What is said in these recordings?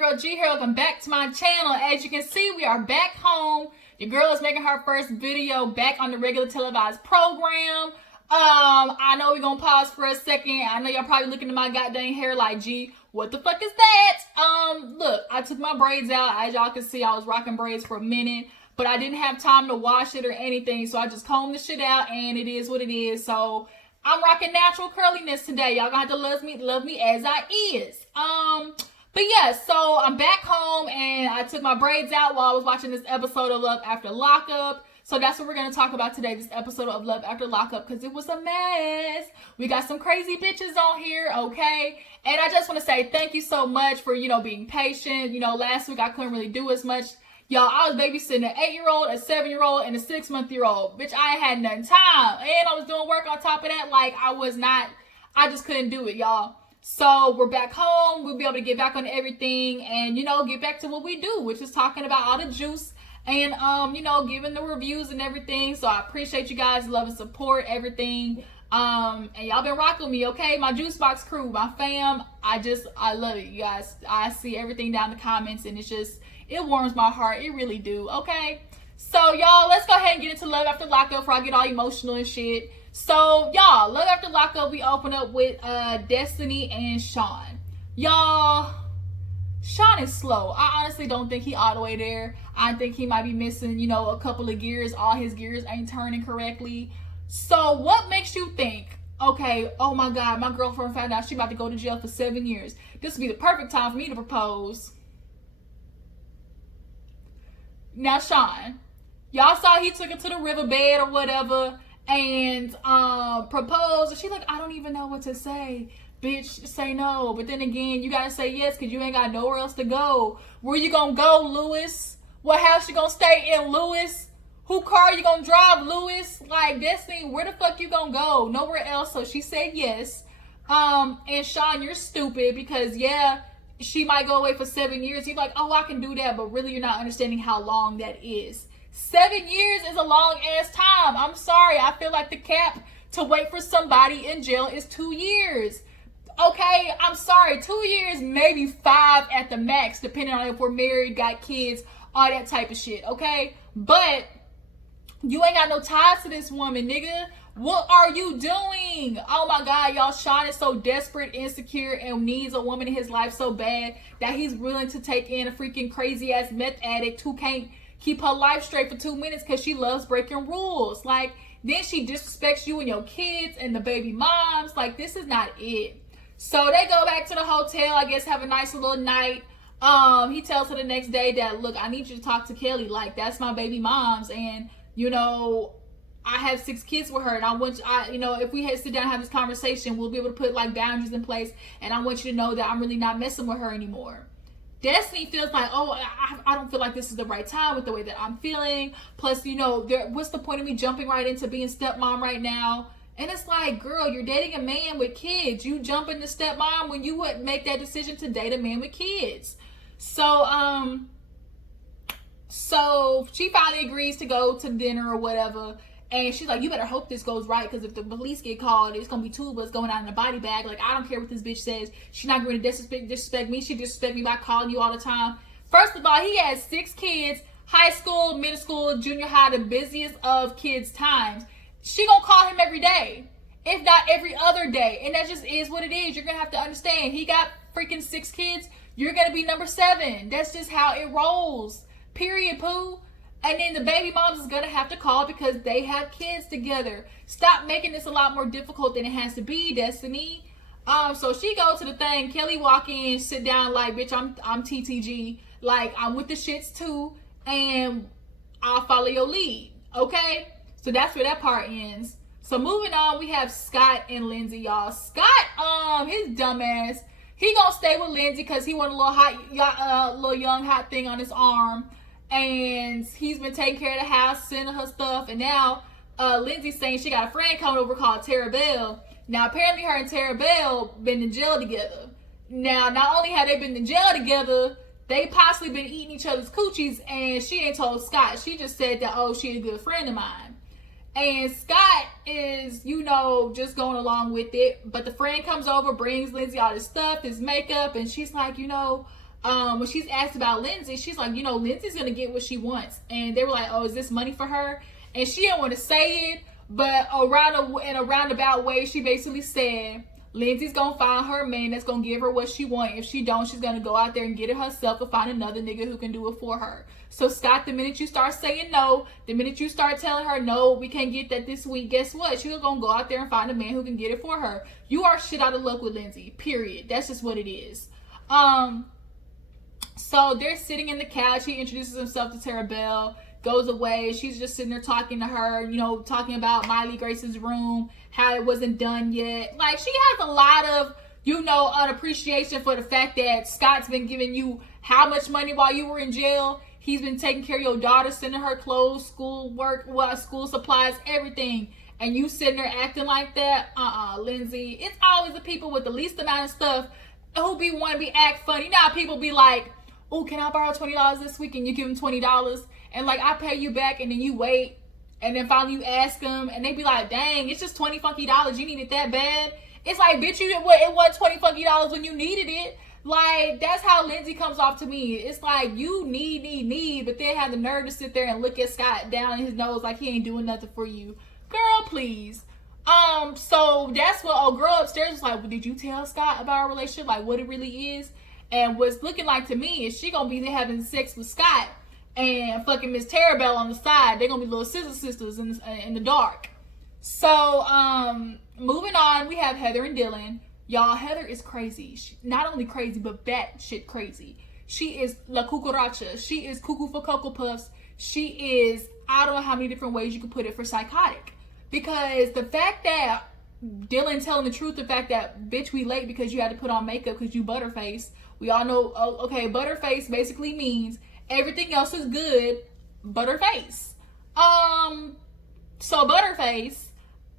girl G here. Welcome back to my channel. As you can see, we are back home. Your girl is making her first video back on the regular televised program. I know we're gonna pause for a second. I know y'all probably looking at my goddamn hair like, G, what the fuck is that? Look, I took my braids out. As y'all can see, I was rocking braids for a minute, but I didn't have time to wash it or anything, so I just combed the shit out, and it is what it is. So I'm rocking natural curliness today. Y'all gonna have to love me as I is. But yeah, so I'm back home and I took my braids out while I was watching this episode of Love After Lockup. So that's what we're gonna talk about today, this episode of Love After Lockup, because it was a mess. We got some crazy bitches on here, okay? And I just want to say thank you so much for, being patient. Last week I couldn't really do as much. Y'all, I was babysitting an 8-year-old, a 7-year-old, and a 6-month-year-old. Bitch, I ain't had nothing time. And I was doing work on top of that. Like, I just couldn't do it, y'all. So we're back home. We'll be able to get back on everything and, get back to what we do, which is talking about all the juice and, giving the reviews and everything. So I appreciate you guys, love and support, everything. And y'all been rocking with me, okay? My juice box crew, my fam, I love it, you guys. I see everything down in the comments and it warms my heart. It really do, okay? So, y'all, let's go ahead and get into Love After Lockup before I get all emotional and shit. So, y'all, Love After Lockup, we open up with Destiny and Sean. Y'all, Sean is slow. I honestly don't think he all the way there. I think he might be missing, a couple of gears. All his gears ain't turning correctly. So, what makes you think, okay, oh my God, my girlfriend found out she about to go to jail for 7 years. This would be the perfect time for me to propose. Now, Sean, y'all saw he took her to the riverbed or whatever and proposed. And she's like, I don't even know what to say. Bitch, say no. But then again, you gotta say yes because you ain't got nowhere else to go. Where you gonna go, Lewis? What house you gonna stay in, Lewis? Who car you gonna drive, Lewis? Like, Destiny, where the fuck you gonna go? Nowhere else. So she said yes. And Sean, you're stupid because, yeah, she might go away for 7 years. You're like, oh, I can do that. But really, you're not understanding how long that is. 7 years is a long ass time. I'm sorry. I feel like the cap to wait for somebody in jail is 2 years. Okay, I'm sorry. 2 years, maybe 5 at the max, depending on if we're married, got kids, all that type of shit. Okay, but you ain't got no ties to this woman, nigga. What are you doing? Oh my God, y'all, Sean is so desperate, insecure, and needs a woman in his life so bad that he's willing to take in a freaking crazy ass meth addict who can't keep her life straight for 2 minutes because she loves breaking rules. Like, then she disrespects you and your kids and the baby moms. Like, this is not it. So they go back to the hotel, I guess, have a nice little night. He tells her the next day that, look, I need you to talk to Kelly. Like, that's my baby mom's, and I have 6 kids with her, and I want you, if we had to sit down and have this conversation, we'll be able to put like boundaries in place, and I want you to know that I'm really not messing with her anymore. Destiny feels like, oh, I don't feel like this is the right time with the way that I'm feeling. Plus, what's the point of me jumping right into being stepmom right now? And it's like, girl, you're dating a man with kids. You jump into stepmom when you would make that decision to date a man with kids. So she finally agrees to go to dinner or whatever. And she's like, you better hope this goes right, because if the police get called, it's going to be 2 of us going out in a body bag. Like, I don't care what this bitch says. She's not going to disrespect me. She disrespect me by calling you all the time. First of all, he has 6 kids, high school, middle school, junior high, the busiest of kids' times. She going to call him every day, if not every other day. And that just is what it is. You're going to have to understand. He got freaking 6 kids. You're going to be number 7. That's just how it rolls. Period, poo. And then the baby moms is going to have to call because they have kids together. Stop making this a lot more difficult than it has to be, Destiny. So she go to the thing. Kelly walk in, sit down like, bitch, I'm TTG. Like, I'm with the shits too. And I'll follow your lead. Okay? So that's where that part ends. So moving on, we have Scott and Lindsay, y'all. Scott, his dumbass, he gonna stay with Lindsay because he want a little young hot thing on his arm. And he's been taking care of the house, sending her stuff. And now Lindsay's saying she got a friend coming over called Tara Bell. Now, apparently her and Tara Bell been in jail together. Now, not only have they been in jail together, they possibly been eating each other's coochies. And she ain't told Scott. She just said that, oh, she's a good friend of mine. And Scott is, just going along with it. But the friend comes over, brings Lindsay all this stuff, this makeup. And she's like, when she's asked about Lindsay, she's like, you know, Lindsay's gonna get what she wants. And they were like, oh, is this money for her? And she didn't want to say it, but in a roundabout way, she basically said, Lindsay's gonna find her a man that's gonna give her what she wants. If she don't, she's gonna go out there and get it herself and find another nigga who can do it for her. So Scott, the minute you start saying no, the minute you start telling her no, we can't get that this week, guess what? She's gonna go out there and find a man who can get it for her. You are shit out of luck with Lindsay. Period. That's just what it is. So they're sitting in the couch. He introduces himself to Tara Bell, goes away. She's just sitting there talking to her, you know, talking about Miley Grace's room, how it wasn't done yet. Like, she has a lot of, you know, unappreciation for the fact that Scott's been giving you how much money while you were in jail. He's been taking care of your daughter, sending her clothes, school work, school supplies, everything. And you sitting there acting like that? Lindsay. It's always the people with the least amount of stuff who want to be act funny. You know how people be like, oh, can I borrow $20 this week? And you give them $20. And like, I pay you back, and then you wait. And then finally you ask them, and they be like, dang, it's just $20 funky. You need it that bad? It's like, bitch, it was $20 funky when you needed it. Like, that's how Lindsay comes off to me. It's like, you need, but then have the nerve to sit there and look at Scott down in his nose like he ain't doing nothing for you. Girl, please. So that's what old girl upstairs was like, well, did you tell Scott about our relationship? Like, what it really is? And what's looking like to me is she gonna be having sex with Scott and fucking Miss Tara Bell on the side. They're gonna be little sisters in the dark. So, moving on, we have Heather and Dylan. Y'all, Heather is crazy. She, not only crazy, but batshit crazy. She is La Cucaracha. She is cuckoo for Cocoa Puffs. She is, I don't know how many different ways you could put it for psychotic. Because the fact that Dylan telling the truth, the fact that, bitch, we late because you had to put on makeup because you butterface. We all know, okay, butterface basically means everything else is good, butterface. So Butterface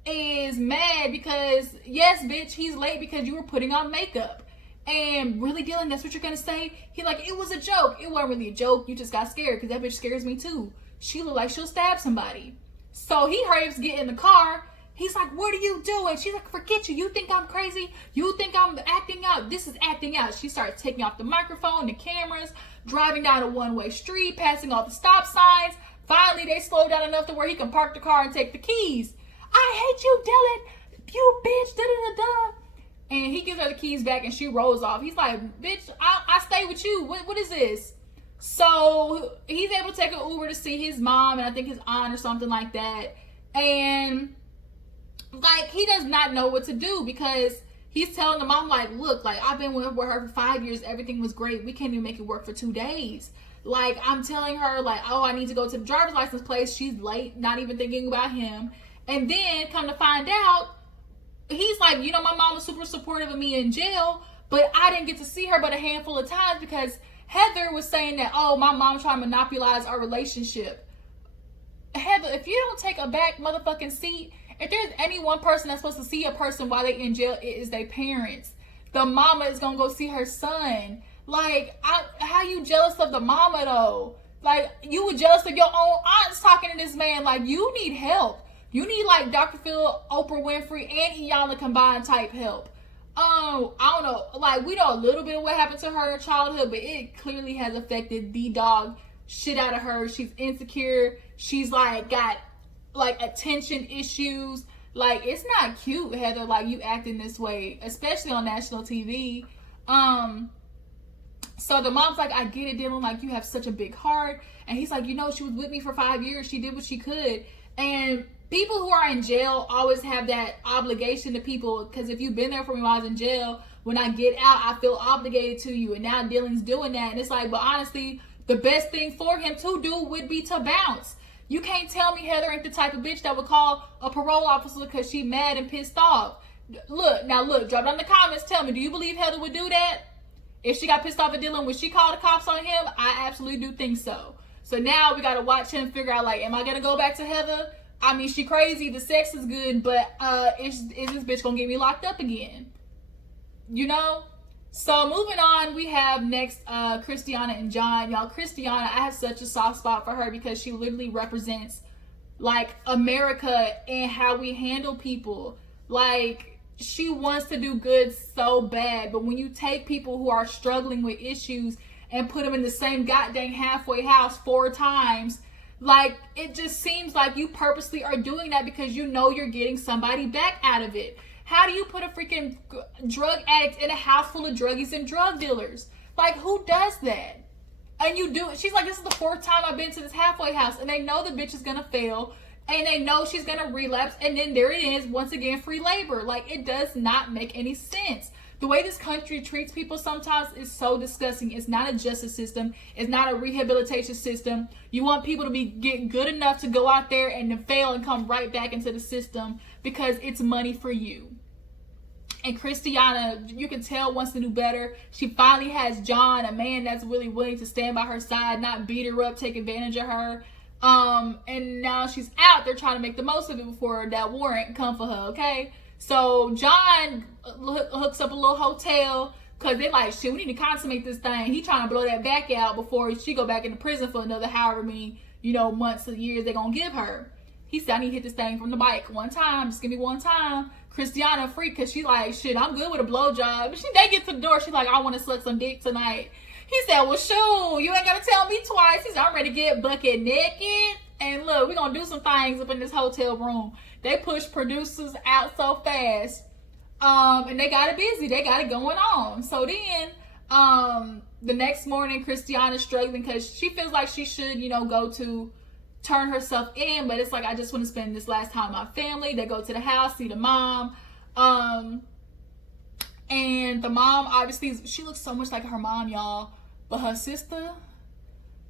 is mad because, yes, bitch, he's late because you were putting on makeup. And really, Dylan, that's what you're gonna say? He like, it was a joke. It wasn't really a joke. You just got scared because that bitch scares me too. She look like she'll stab somebody. So he hurries to get in the car. He's like, what are you doing? She's like, forget you. You think I'm crazy? You think I'm acting out? This is acting out. She starts taking off the microphone, the cameras, driving down a one-way street, passing all the stop signs. Finally, they slow down enough to where he can park the car and take the keys. I hate you, Dylan. You bitch. Da-da-da-da. And he gives her the keys back and she rolls off. He's like, bitch, I stay with you. What is this? So he's able to take an Uber to see his mom and I think his aunt or something like that. And like, he does not know what to do because he's telling the mom, like, look, like, I've been with her for 5 years. Everything was great. We can't even make it work for 2 days. Like, I'm telling her, like, oh, I need to go to the driver's license place. She's late, not even thinking about him. And then come to find out, he's like, you know, my mom was super supportive of me in jail, but I didn't get to see her but a handful of times because Heather was saying that, oh, my mom's trying to monopolize our relationship. Heather, if you don't take a back motherfucking seat, if there's any one person that's supposed to see a person while they in jail, it is their parents. The mama is gonna go see her son. Like, how you jealous of the mama though? Like, you were jealous of your own aunts talking to this man. Like, you need help. You need like Dr. Phil, Oprah Winfrey, and Iyanla combined type help. I don't know. Like, we know a little bit of what happened to her in her childhood, but it clearly has affected the dog shit out of her. She's insecure. She's like got like attention issues. Like, it's not cute, Heather, like you acting this way, especially on national TV. So the mom's like, I get it, Dylan, like you have such a big heart. And he's like, you know, she was with me for 5 years. She did what she could. And people who are in jail always have that obligation to people, because if you've been there for me while I was in jail, when I get out, I feel obligated to you. And now Dylan's doing that. And it's like, but honestly, the best thing for him to do would be to bounce. You can't tell me Heather ain't the type of bitch that would call a parole officer because she mad and pissed off. Look, drop down in the comments. Tell me, do you believe Heather would do that? If she got pissed off at Dylan, would she call the cops on him? I absolutely do think so. So now we got to watch him figure out, like, am I going to go back to Heather? I mean, she crazy. The sex is good, but is this bitch going to get me locked up again? You know? So moving on, we have next Christiana and John. Y'all, Kristianna, I have such a soft spot for her because she literally represents like America and how we handle people. Like, she wants to do good so bad, but when you take people who are struggling with issues and put them in the same goddamn halfway house 4 times. Like, it just seems like you purposely are doing that because you know you're getting somebody back out of it. How do you put a freaking drug addict in a house full of druggies and drug dealers? Like, who does that? And you do it. She's like, this is the 4th time I've been to this halfway house. And they know the bitch is going to fail. And they know she's going to relapse. And then there it is, once again, free labor. Like, it does not make any sense. The way this country treats people sometimes is so disgusting. It's not a justice system. It's not a rehabilitation system. You want people to get good enough to go out there and to fail and come right back into the system because it's money for you. And Kristianna, you can tell, wants to do better. She finally has John, a man that's really willing to stand by her side, not beat her up, take advantage of her. And now she's out. They're trying to make the most of it before that warrant come for her, okay? So John hooks up a little hotel because they're like, shit, we need to consummate this thing. He trying to blow that back out before she go back into prison for another however many, months or years they're going to give her. He said, I need to hit this thing from the bike one time. Just give me one time. Kristianna free because she like, shit, I'm good with a blowjob. They get to the door. She's like, I want to suck some dick tonight. He said, well, shoot, you ain't got to tell me twice. He said, I'm ready to get bucket naked. And look, we're going to do some things up in this hotel room. They push producers out so fast. And they got it busy. They got it going on. So then, the next morning, Kristianna's struggling because she feels like she should, go to turn herself in, but it's like, I just want to spend this last time with my family. They go to the house, see the mom. And the mom, obviously, she looks so much like her mom, y'all. But her sister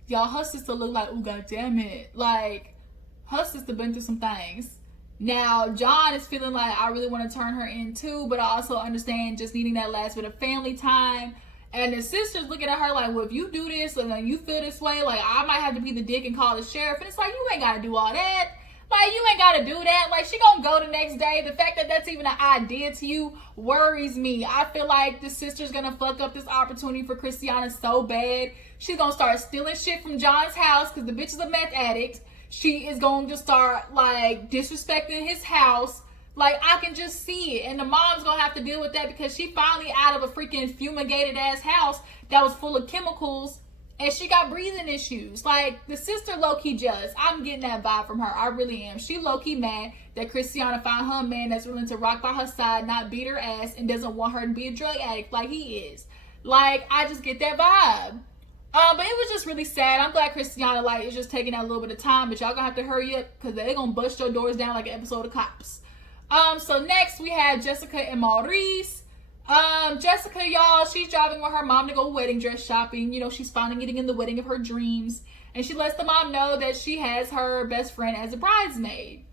look like, oh, god damn it. Like, her sister been through some things. Now, John is feeling like, I really want to turn her in too, but I also understand just needing that last bit of family time. And the sister's looking at her like, well, if you do this and then you feel this way, like, I might have to be the dick and call the sheriff. And it's like, you ain't got to do all that. Like, you ain't got to do that. Like, she gonna go the next day. The fact that that's even an idea to you worries me. I feel like the sister's gonna fuck up this opportunity for Kristianna so bad. She's gonna start stealing shit from John's house because the bitch is a meth addict. She is going to start, like, disrespecting his house. Like, I can just see it. And the mom's gonna have to deal with that because she finally out of a freaking fumigated ass house that was full of chemicals and she got breathing issues. Like, the sister low-key jealous. I'm getting that vibe from her. I really am. She low-key mad that Kristianna found her a man that's willing to rock by her side, not beat her ass, and doesn't want her to be a drug addict like he is. Like, I just get that vibe. But it was just really sad. I'm glad Kristianna, like, is just taking that little bit of time, but y'all gonna have to hurry up because they're gonna bust your doors down like an episode of Cops. So next we have Jessica and Maurice. Jessica, y'all, she's driving with her mom to go wedding dress shopping. She's finally getting in the wedding of her dreams. And she lets the mom know that she has her best friend as a bridesmaid.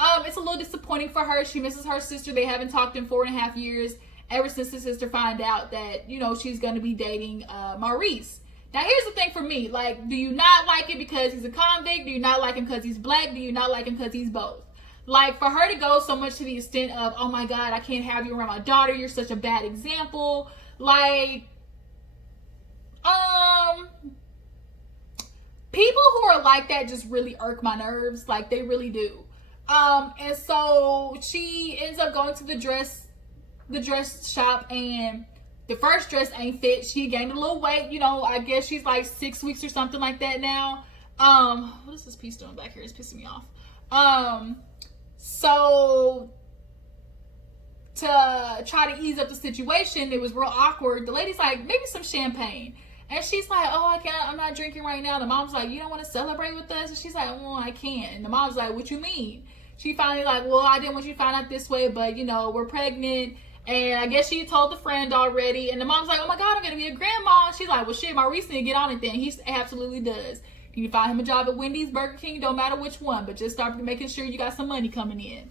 It's a little disappointing for her. She misses her sister. They haven't talked in 4.5 years ever since the sister found out that, she's going to be dating Maurice. Now, here's the thing for me. Like, do you not like it because he's a convict? Do you not like him because he's black? Do you not like him because he's both? Like, for her to go so much to the extent of, oh my God, I can't have you around my daughter. You're such a bad example. Like, people who are like that just really irk my nerves. Like, they really do. And so she ends up going to the dress shop, and the first dress ain't fit. She gained a little weight. I guess she's like 6 weeks or something like that now. What is this piece doing back here? It's pissing me off. So to try to ease up the situation, it was real awkward. The lady's like, maybe some champagne. And she's like, oh, I'm not drinking right now. The mom's like, you don't want to celebrate with us? And she's like, well, I can't. And the mom's like, what you mean? She finally like, well, I didn't want you to find out this way, but we're pregnant. And I guess she told the friend already. And the mom's like, oh my God, I'm going to be a grandma. She's like, well, shit, Maurice need to get on it then. He absolutely does. You can find him a job at Wendy's, Burger King, don't matter which one, but just start making sure you got some money coming in.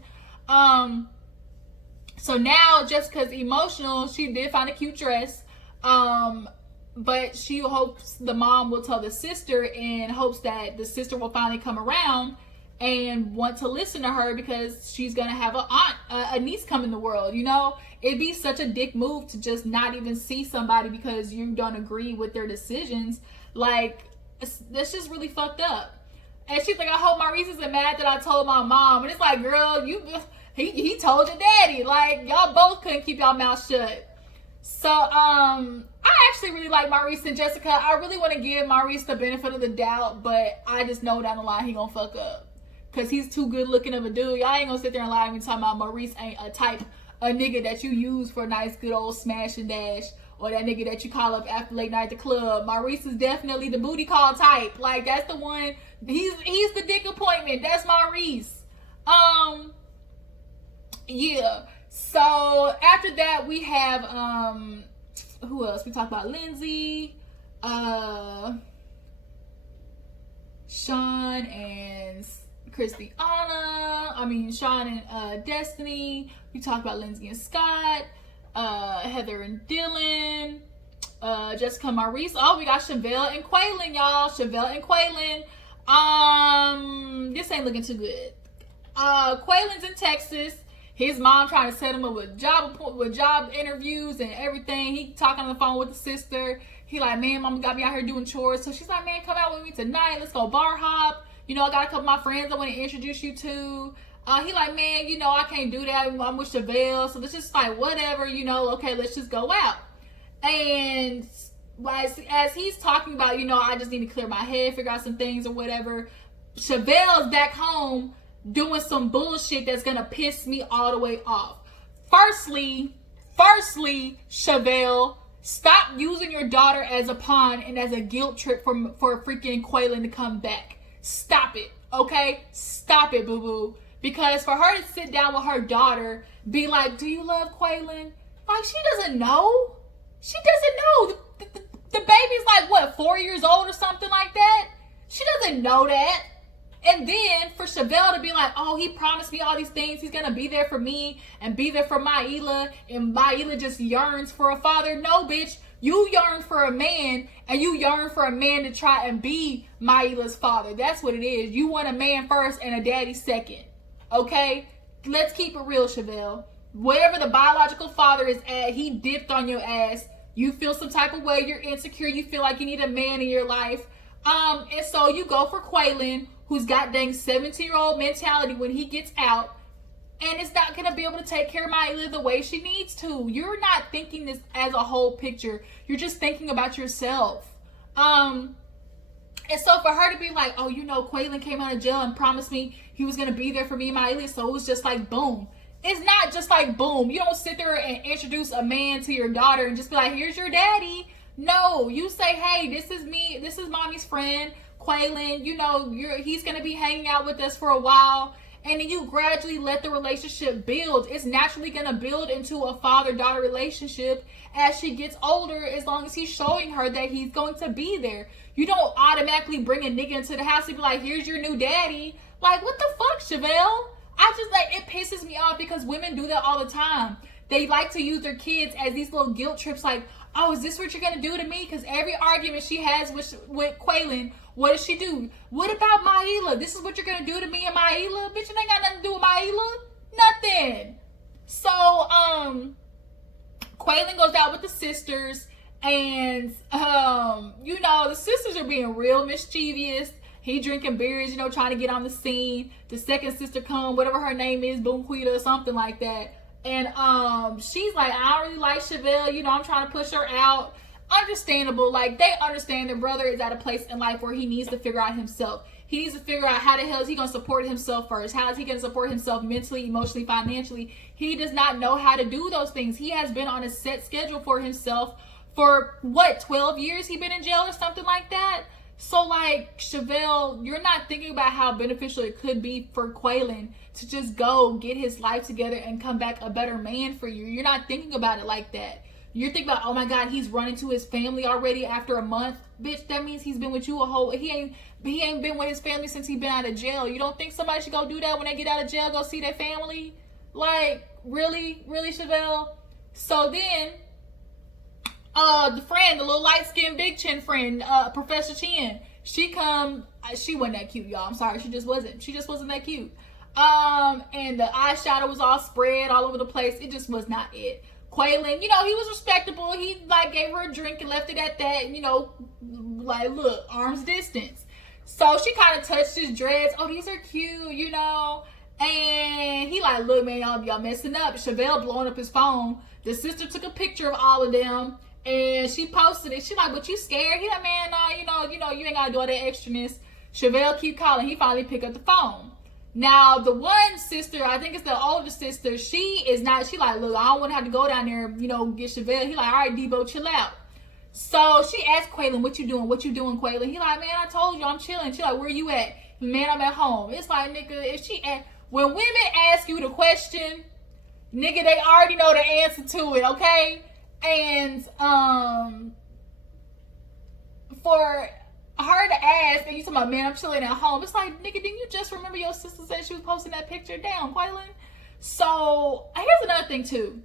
So now Jessica's emotional. She did find a cute dress. But she hopes the mom will tell the sister and hopes that the sister will finally come around and want to listen to her because she's going to have a niece come in the world. It'd be such a dick move to just not even see somebody because you don't agree with their decisions. Like, that's just really fucked up. And she's like, I hope Maurice isn't mad that I told my mom. And it's like, girl, he told your daddy. Like, y'all both couldn't keep y'all mouth shut. So, I actually really like Maurice and Jessica. I really want to give Maurice the benefit of the doubt, but I just know down the line he gonna fuck up. Because he's too good looking of a dude. Y'all ain't gonna sit there and lie to me talking about Maurice ain't a type of nigga that you use for a nice good old smash and dash. Or that nigga that you call up after late night at the club. Maurice is definitely the booty call type. Like, that's the one. He's the dick appointment. That's Maurice. Yeah. So after that we have who else? We talked about Lindsay, Sean and Kristianna. Sean and Destiny. We talked about Lindsay and Scott, Heather and Dylan, Jessica, Maurice. Oh, we got Shavel and Quaylon, y'all. Shavel and Quaylon. This ain't looking too good. Quaylon's in Texas. His mom trying to set him up with job interviews and everything. He talking on the phone with the sister. He like, man, mama got me out here doing chores. So she's like, man, come out with me tonight. Let's go bar hop. I got a couple of my friends I want to introduce you to. He like, man, I can't do that. I'm with Shavel. So let's just like, whatever, okay, let's just go out. And as he's talking about, I just need to clear my head, figure out some things or whatever. Shavel's back home doing some bullshit that's gonna piss me all the way off. Firstly, Shavel, stop using your daughter as a pawn and as a guilt trip for freaking Quaylon to come back. Stop it, okay? Stop it, boo-boo. Because for her to sit down with her daughter, be like, do you love Quaylon? Like, she doesn't know. She doesn't know. The baby's like, what, 4 years old or something like that? She doesn't know that. And then for Shavel to be like, oh, he promised me all these things. He's going to be there for me and be there for Maila. And Maila just yearns for a father. No, bitch. You yearn for a man, and you yearn for a man to try and be Maila's father. That's what it is. You want a man first and a daddy second. Okay? Let's keep it real, Shavel. Wherever the biological father is at, he dipped on your ass. You feel some type of way. You're insecure. You feel like you need a man in your life. And so you go for Quaylon, who's got dang 17-year-old mentality when he gets out, and is not going to be able to take care of Maila the way she needs to. You're not thinking this as a whole picture. You're just thinking about yourself. And so for her to be like, oh, Quaylon came out of jail and promised me he was going to be there for me and Maila, so it was just like, boom. It's not just like, boom. You don't sit there and introduce a man to your daughter and just be like, here's your daddy. No, you say, hey, this is me. This is mommy's friend, Quaylon. He's going to be hanging out with us for a while. And then you gradually let the relationship build. It's naturally going to build into a father-daughter relationship as she gets older, as long as he's showing her that he's going to be there. You don't automatically bring a nigga into the house and be like, here's your new daddy. Like, what the fuck, Shavel? It pisses me off because women do that all the time. They like to use their kids as these little guilt trips like, oh, is this what you're going to do to me? Because every argument she has with Quaylon, what does she do? What about Maila? This is what you're going to do to me and Maila? Bitch, it ain't got nothing to do with Maila. Nothing. So, Quaylon goes out with the sisters, and, the sisters are being real mischievous. He drinking beers, trying to get on the scene. The second sister come, whatever her name is, Boomquita or something like that. And she's like, I don't really like Shavel. I'm trying to push her out. Understandable. Like, they understand their brother is at a place in life where he needs to figure out himself. He needs to figure out how the hell is he going to support himself first. How is he going to support himself mentally, emotionally, financially? He does not know how to do those things. He has been on a set schedule for himself for, 12 years he been in jail or something like that? So, like, Shavel, you're not thinking about how beneficial it could be for Quaylon to just go get his life together and come back a better man for you. You're not thinking about it like that. You're thinking about, oh my God, he's running to his family already after a month. Bitch, that means he's been with you he ain't been with his family since he been out of jail. You don't think somebody should go do that when they get out of jail, go see their family? Like, really, Shavel? So then, the little light-skinned big chin friend, Professor Chin, she wasn't that cute, y'all. I'm sorry, she just wasn't that cute. And the eyeshadow was all spread all over the place. It just was not it. Quaylon, he was respectable. He gave her a drink and left it at that, look, arm's distance. So she kind of touched his dreads. Oh, these are cute, And he like, look, man, y'all messing up. Shavel blowing up his phone. The sister took a picture of all of them and she posted it. She like, but you scared? He like, man, no, you ain't gotta do all that extraness. Shavel keep calling. He finally picked up the phone. Now, the one sister, I think it's the older sister, she like, look, I don't want to have to go down there, get Shavel. He like, all right, Debo, chill out. So she asked Quaylon, what you doing? What you doing, Quaylon? He like, man, I told you, I'm chilling. She like, where you at? Man, I'm at home. It's like, nigga, when women ask you the question, nigga, they already know the answer to it, okay? And for her to ask, and you talking about, man, I'm chilling at home. It's like, nigga, didn't you just remember your sister said she was posting that picture? Damn, Quaylon. So here's another thing too.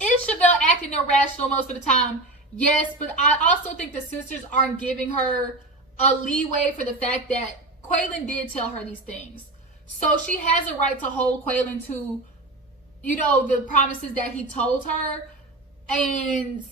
Is Shavel acting irrational most of the time? Yes, but I also think the sisters aren't giving her a leeway for the fact that Quaylon did tell her these things. So she has a right to hold Quaylon to, the promises that he told her. And,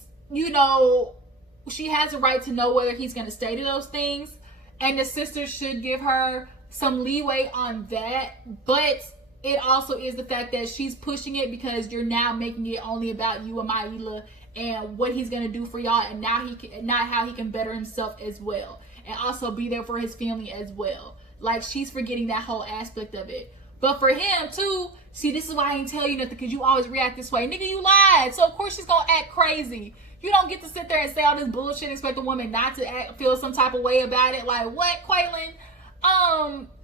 she has a right to know whether he's going to stay to those things. And the sisters should give her some leeway on that. But it also is the fact that she's pushing it because you're now making it only about you and Maila and what he's going to do for y'all. And now not how he can better himself as well. And also be there for his family as well. Like, she's forgetting that whole aspect of it. But for him, too, see, this is why I ain't tell you nothing, because you always react this way. Nigga, you lied. So, of course, she's going to act crazy. You don't get to sit there and say all this bullshit and expect a woman not to feel some type of way about it. Like, what, Quaylon?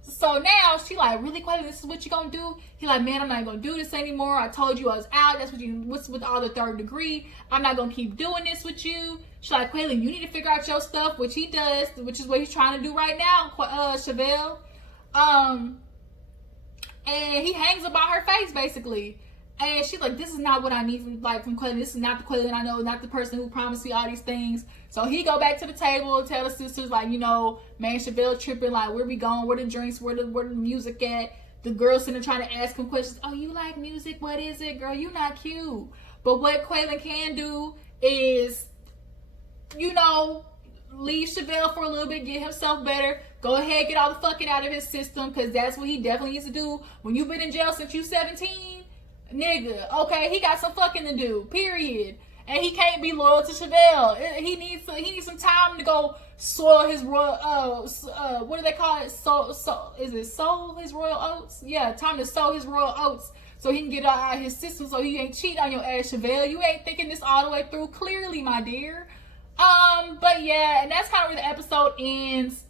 So now, she like, really, Quaylon, this is what you gonna do? He like, man, I'm not gonna do this anymore. I told you I was out. That's what's with all the third degree. I'm not gonna keep doing this with you. She's like, Quaylon, you need to figure out your stuff, which he does, which is what he's trying to do right now, Shavel. And he hangs about her face, basically. And she's like, this is not what I need from Quaylon. This is not the Quaylon I know, not the person who promised me all these things. So he go back to the table, tell the sisters, like, man, Shavel tripping, like, where we going? Where the drinks? Where the music at? The girls sitting there trying to ask him questions. Oh, you like music? What is it? Girl, you not cute. But what Quaylon can do is, leave Shavel for a little bit, get himself better. Go ahead, get all the fucking out of his system, because that's what he definitely needs to do. When you've been in jail since you 17, nigga, okay, he got some fucking to do, period. And he can't be loyal to Shavel. He needs some time to go soil his royal, what do they call it? Is it sow his royal oats? Yeah, time to sow his royal oats so he can get out of his system so he ain't cheat on your ass, Shavel. You ain't thinking this all the way through clearly, my dear. But yeah, and that's kind of where the episode ends.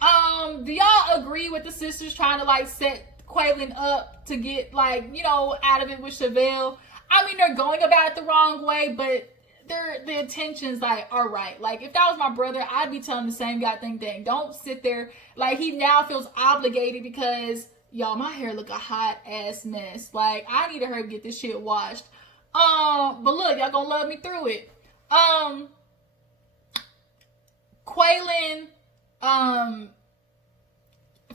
Do y'all agree with the sisters trying to like set Quaylon up to get out of it with Shavel? I mean, they're going about it the wrong way, but the intentions are right. Like, if that was my brother, I'd be telling the same goddamn thing. Don't sit there like he now feels obligated because y'all, my hair look a hot ass mess. Like, I need to hurry get this shit washed. But look, y'all gonna love me through it. Quaylon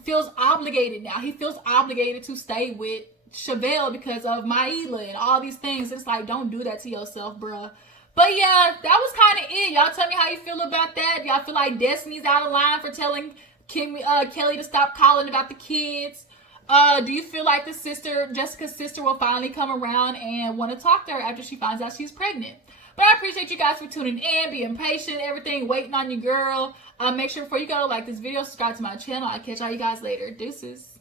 feels obligated now. He feels obligated to stay with Shavel because of Maila and all these things. It's like, don't do that to yourself, bruh. But yeah, that was kind of it. Y'all tell me how you feel about that. Y'all feel like Destiny's out of line for telling Kelly to stop calling about the kids? Do you feel like Jessica's sister will finally come around and want to talk to her after she finds out she's pregnant? But I appreciate you guys for tuning in, being patient, everything, waiting on your girl. Make sure before you go, like this video, subscribe to my channel. I'll catch all you guys later. Deuces.